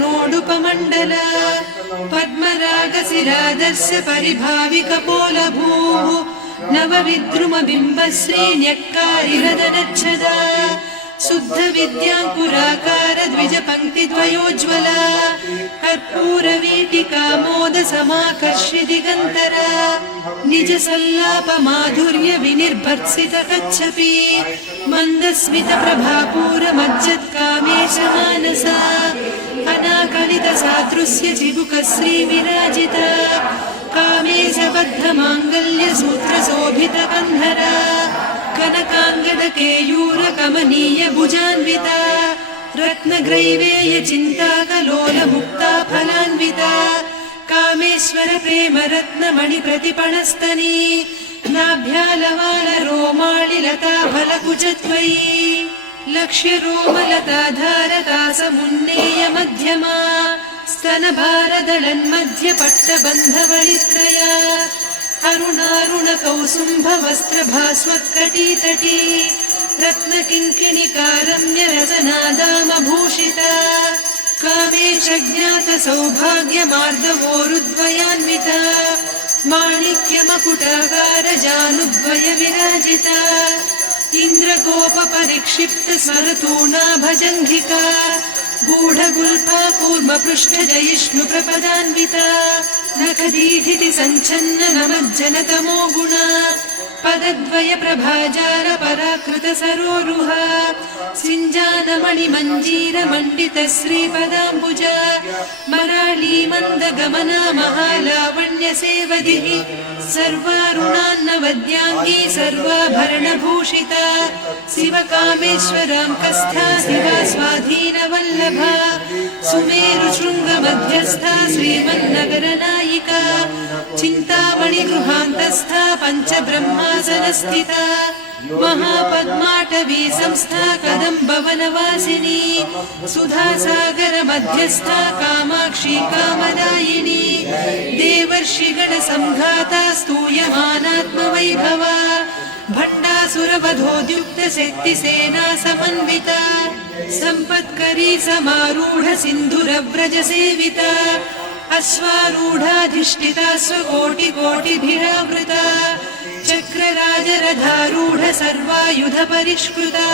नोडुपमण्डल पद्मरागसिरादस्य परिभाविकपोलभूः नवविद्रुमबिम्बश्रीन्यक्कारिरदनच्छदा शुद्धविद्याङ्कुराकार द्विजपङ्क्तिद्वयोज्ज्वला कर्पूरवीटिकामोदसमाकर्षिदिगन्तरा निजसल्लापमाधुर्यविनिर्भर्त्सितकच्छपि मन्दस्मितप्रभापूरमज्जत्कामेशमानसा अनाकलितसादृश्य चिबुकश्रीविराजिता कामेशबद्धमाङ्गल्यसूत्रशोभितकन्धरा कनकाङ्गदकेयूरकमनीय भुजान्विता रत्नग्रैवेय चिन्ताकलोलमुक्ता फलान्विता कामेश्वर प्रेम रत्नमणिप्रतिपणस्तनी नाभ्यालवालरोमाळिलता फलकुचत्वयी लक्ष्यरोमलताधारकासमुन्नेय मध्यमा स्तनभारदलन्मध्यपट्टबन्धवळित्रया अरुणारुणकौसुम्भवस्त्रभास्वत्कटीतटी रत्नकिङ्किणिकारम्यरसनादामभूषिता कामेशज्ञातसौभाग्यमार्दवोरुद्वयान्विता माणिक्यमकुटाकारजानुद्वय विराजिता इन्द्रगोपपरिक्षिप्तस्मरतूणाभजङ्घिका गूढगुल्फा कूर्मपृष्ठजयिष्णुप्रपदान्विता नखदीधिति सञ्छन्न नमज्जनतमो गुणा पदद्वय प्रभाजार पराकृत सरोरुहा सिञ्जानमणिमञ्जीर मण्डित श्रीपदाम्बुजा मराळी मन्दगमना महालावण्य सेवदिः सर्वारुणान्नवद्याङ्गी सर्वाभरणभूषिता शिवकामेश्वराङ्कस्था शिवा स्वाधीनवल्लभा सुमेरुशृङ्गमध्यस्था श्रीमन्नगरनायिका चिन्तामणिगृहान्तस्था पञ्चब्रह्मासनस्थिता महापद्माटवी संस्था कदम्बवनवासिनी सुधासागर मध्यस्था कामाक्षी कामदायिनी देवर्षिगणसंघाता स्तूयमानात्मवैभवा भण्डासुरवधोद्युक्त शक्तिसेना समन्विता सम्पत्करी समारूढ सिन्धुरव्रज सेविता अश्वारूढाधिष्ठिता स्वकोटिकोटिभिरावृता चक्रराजरथारूढ सर्वायुध परिष्कृता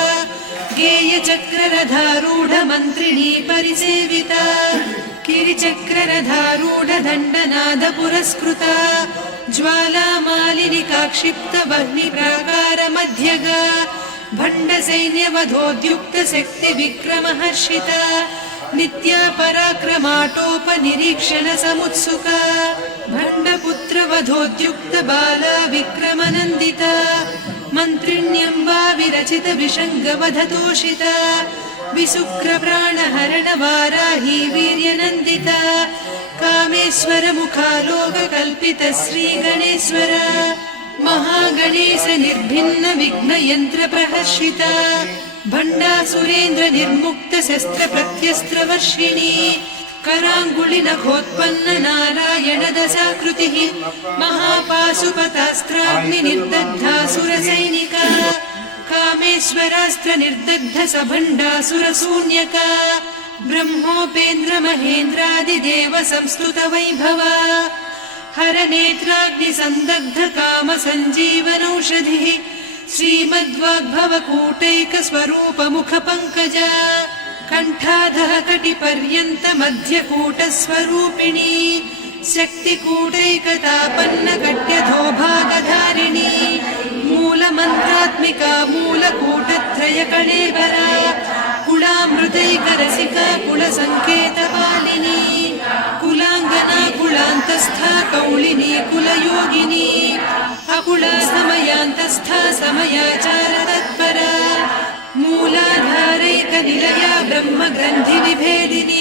गेयचक्ररथारूढ मन्त्रिणी परिसेविता गिरिचक्ररथारूढ दण्डनाद पुरस्कृता ज्वालामालिनिकाक्षिप्त वह्निप्राकार मध्यगा भण्डसैन्यवधोद्युक्त शक्ति विक्रमहर्षिता नित्या पराक्रमाटोपनिरीक्षण समुत्सुका भण्डपुत्रवधोद्युक्त बाला विक्रमनन्दिता मन्त्रिण्यम्बा विरचित विषङ्गवधतोषिता विशुक्रप्राणहरण वाराही वीर्यनन्दिता कामेश्वर मुखालोककल्पित श्रीगणेश्वर महागणेश निर्भिन्न विघ्नयन्त्र प्रहर्षिता भण्डासुरेन्द्र निर्मुक्त शस्त्र प्रत्यस्त्रवर्षिणी कराङ्गुलिनखोत्पन्न नारायण दशाकृतिः महापाशुपतास्त्राग्नि निर्दग्धासुरसैनिका कामेश्वरास्त्र निर्दग्ध सभण्डासुर शून्यका ब्रह्मोपेन्द्र महेन्द्रादिदेव संस्तुत वैभवा हरनेत्राग्नि संदग्ध काम सञ्जीवनौषधिः श्रीमद्वाग्भवकूटैक स्वरूप मुख पंकजा कंठाधः कटिपर्यन्त मध्यकूट स्वरूपिणी शक्तिकूटैकतापन्न कट्यधोभागधारिणी मूलमन्त्रात्मिका मूलकूटत्रय कणेबरा कुलामृतैकरसिका कुलसङ्केतपालिनी कुलाङ्गना कुलान्तस्था कौलिनी कुलयोगिनी अकुला समयान्तस्था समयाचार तत्परा मूलाधारैकनिलया ब्रह्मग्रन्थि विभेदिनी